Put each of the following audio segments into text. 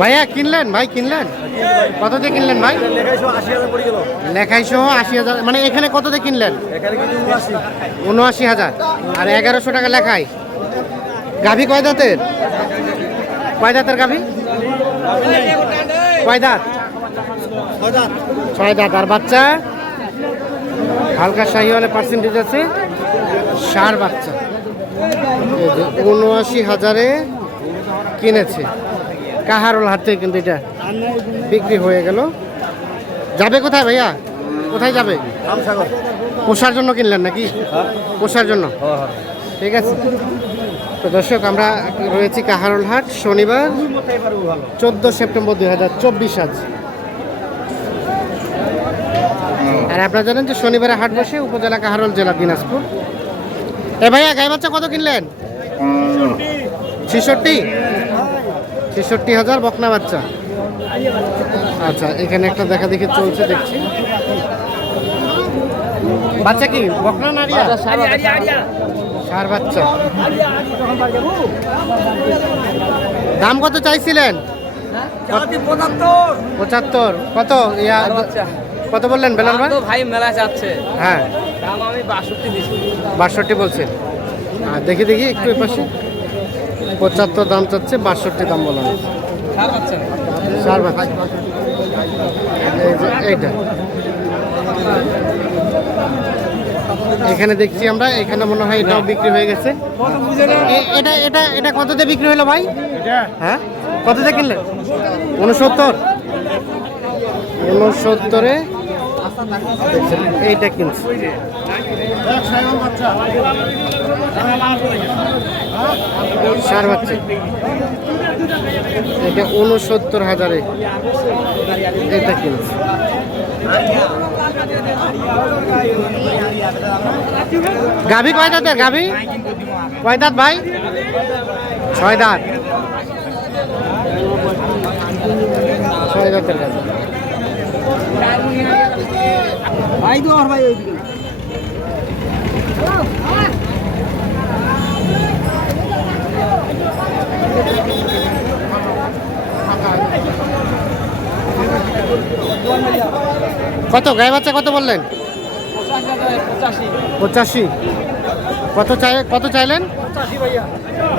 ভাইয়া, কিনলেন? ভাই, কিনলেন? কত দিয়ে কিনলেন ভাই? লেখাই সহ আশি হাজার। মানে এখানে কত দিয়ে কিনলেন? উনআশি হাজার। আর এগারোশো টাকা লেখাই। গাভী কয় দাঁতের? কয় দাঁতের গাভী? কয় দাঁত? ছয় দাঁত। আর বাচ্চা? হালকা শাহিওয়ালে পার্সেন্টেজ আছে। সার বাচ্চা। উনআশি হাজারে কিনেছে। কাহারোল হাট থেকে কিন্তু এটা বিক্রি হয়ে গেল। যাবে কোথায় ভাইয়া? কোথায় যাবে? পোষার জন্য কিনলেন নাকি? পোষার জন্য? ঠিক আছে। তো দর্শক আমরা রয়েছি কাহারোল হাট শনিবার চোদ্দ সেপ্টেম্বর দুই হাজার চব্বিশ আজ। আর আপনারা জানেন যে শনিবারে হাট বসে উপজেলা কাহারোল জেলা দিনাজপুর। এ ভাইয়া গাই বাচ্চা কত কিনলেন? ছেষট্টি? ছেষট্টি হাজার বকনা বাচ্চা। আচ্ছা এখানে একটা দেখা দেখি চলছে দেখছি। বাচ্চা কি? বকনা নারিয়া সার বাচ্চা। দাম কত চাইছিলেন? পঁচাত্তর। কত? ইয়া কত বললেন বেলাল ভাই? ভাই মেলা যাচ্ছে। হ্যাঁ। দাম আমি বাষট্টি দিচ্ছি বাষট্টি বলছেন। দেখি দেখি একটু পাশে পঁচাত্তর দাম চাচ্ছে বাষট্টি দাম বলা সার এইটা। এখানে দেখছি আমরা এখানে মনে হয় এটাও বিক্রি হয়ে গেছে। এটা এটা এটা কততে বিক্রি হলো ভাই? হ্যাঁ? কততে কিনলেন? উনসত্তর। উনসত্তরে এইটা কিনছে। বাচ্চা। এটা উনসত্তর হাজারে। এটা কিনছে। গাভী কয় দাঁতের গাভী? কয় দাঁত ভাই? ছয় দাঁত। ছয় দাঁতের গাভী ভাই তো আর ভাই ওইদিকে কত? গায়ে বাচ্চা কত বললেন? পঁচাশি। কত চাই কত চাইলেন?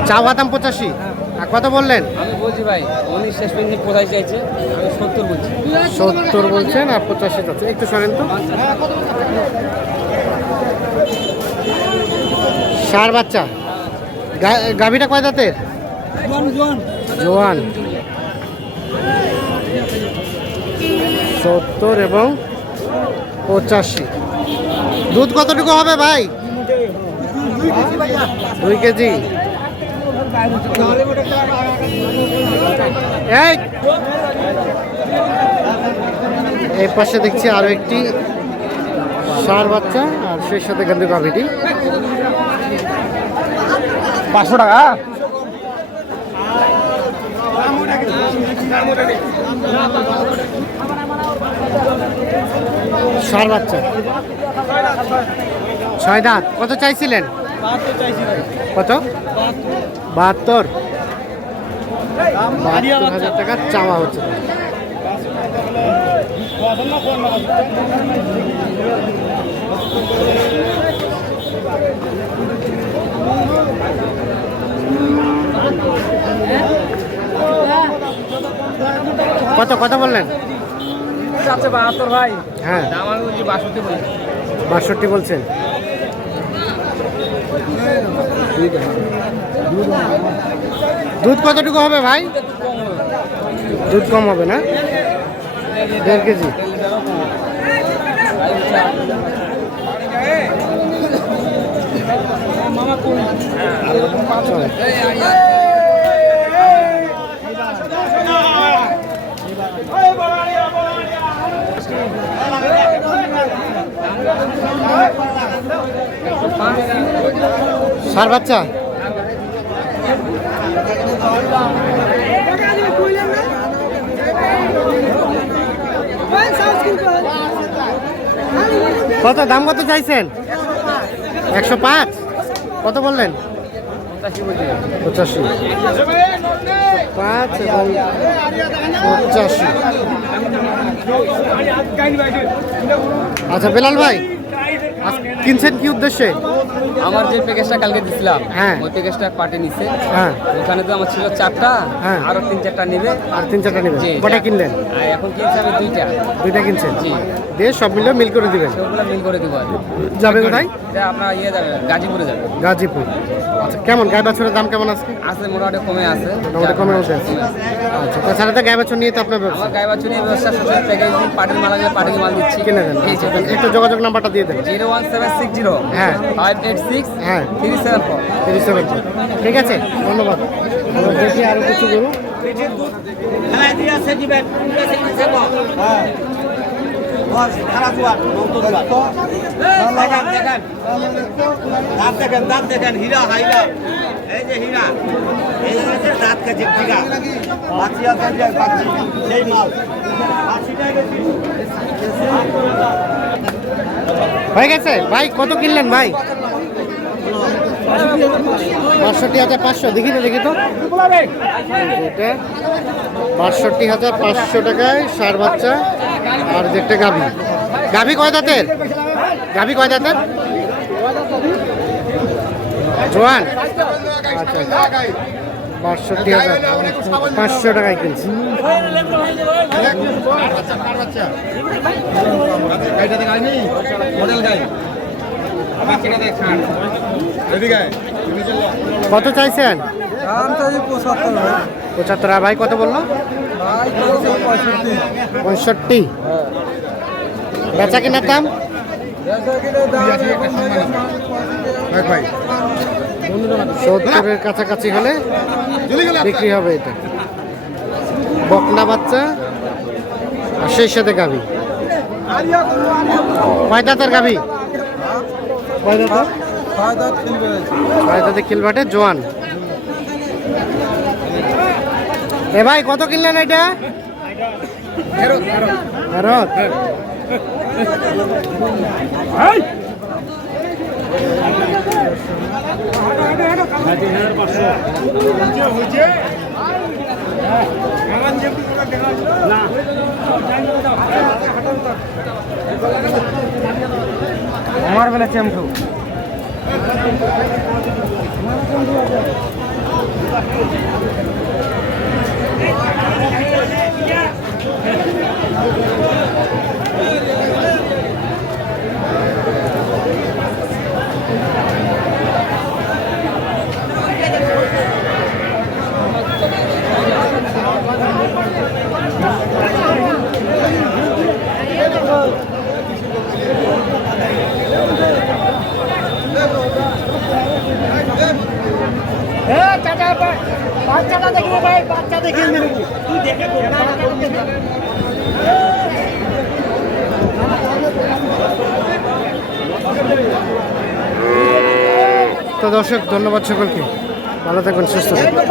চা বাদাম পঁচাশি। আর কত বললেন? আমি বলছি ভাই উনি শেষ পর্যন্ত কোথায় চাইছে? আমি সত্তর বলছি। সত্তর বলছেন আর পঁচাশি যাচ্ছে। একটু সরেন তো। সার বাচ্চা। গাভীটা কয় দাঁতের জোয়ান। সত্তর এবং পঁচাশি। দুধ কতটুকু হবে ভাই? দুই কেজি। এই এই পাশে দেখছি আরও একটি সার বাচ্চা আর সেই সাথে কিন্তু গাভীটি। পাঁচশো টাকা? সার বাচ্চা। ছয় দাঁত। কত চাইছিলেন? কত? বাহাত্তর। বাহাত্তর হাজার টাকা চাওয়া হচ্ছে। কত কথা বললেন? যাচ্ছে বাহাত্তর ভাই। হ্যাঁ। দাম আমি বলছি বাষট্টি বলছি। বাষট্টি বলছেন? দুধ কতটুকু হবে ভাই? দুধ কম হবে না? দেড় কেজি। সার বাচ্চা কত, দাম কত চাইছেন? একশো পাঁচ? কত বললেন? পঁচাশি। পাঁচ এবং পঁচাশি। আচ্ছা বেলাল ভাই কিনছেন কি উদ্দেশ্যে? আমার যে প্যাকেজটা কালকে দিছিলাম হ্যাঁ। ওই প্যাকেজটা পার্টি নিছে। হ্যাঁ। ওখানে তো আমার ছিল চারটা হ্যাঁ। আরও তিন চারটা নেবে। আর তিন চারটা নেবেন জি কটা কিনলেন? এখন কিনছি আমি দুইটা। দুইটা কিনছেন? জি। দিয়ে সব মিলে মিল করে দিবেন? সবগুলো মিল করে দেবো যাবে কোথায়? এটা আপনার ইয়ে যাবে গাজীপুরে যাবে। গাজীপুর। আচ্ছা কেমন? গায়ে বাছুরের দাম কেমন আছে আছে মোটামুটি কমে আছে। মোটামুটি কমে আছে। আচ্ছা তাছাড়া তো গায়ে বাছুর নিয়ে তো আপনার ব্যবসা। আমার গায়ে বাছুর নিয়ে ব্যবসা শ্বশুর প্যাকেজ পার্টির মাল আছে পার্টির মাল দিচ্ছি। কিনে দেন। একটু যোগাযোগ নাম্বারটা দিয়ে দেন। Zero one seven six zero হ্যাঁ। ফাইভ এইট সিক্স হ্যাঁ। থ্রি সেভেন ফোর তিরিশ সেভেন ঠিক আছে ধন্যবাদ। দেখি আরও কিছু গরু দাঁত দেখেন দাঁত দেখেন হীরা হাইরা এই যে হীরা এই যে হচ্ছে দাঁত কাছে টিকা আছে যে সেই মাল পাঁচিটাই বেশি হয়ে গেছে? ভাই, কত কিনলেন ভাই? বাষট্টি হাজার পাঁচশো, দেখি তো দেখি তো। এটা বাষট্টি হাজার পাঁচশো টাকায় সার বাচ্চা আর যে একটা গাভি। গাভি কয় দাঁতের? গাভি কয় দাঁতের? জোয়ান। আচ্ছা আচ্ছা। বাষট্টি হাজার পাঁচশো টাকায় কিনছি। কত চাইছেন? পঁচাত্তর ভাই কত বলল? পঁয়ষট্টি। বেচা কেনার দাম? সত্তরের কাছাকাছি হলে বিক্রি হবে এটা। বকনা বাচ্চা আর সেই সাথে গাভি। কয় দাঁতের গাভি? কয় দাঁতের? ছয় দাঁতে খিলবাটে? জোয়ান। এ ভাই, কত কিনলেন এটা? আমার বেলা চ্যাম্পু বাচ্চাটা দেখব ভাই বাচ্চা দেখে তুই দেখে দর্শক ধন্যবাদ সকলকে। ভালো থাকবেন সুস্থ থাকবেন।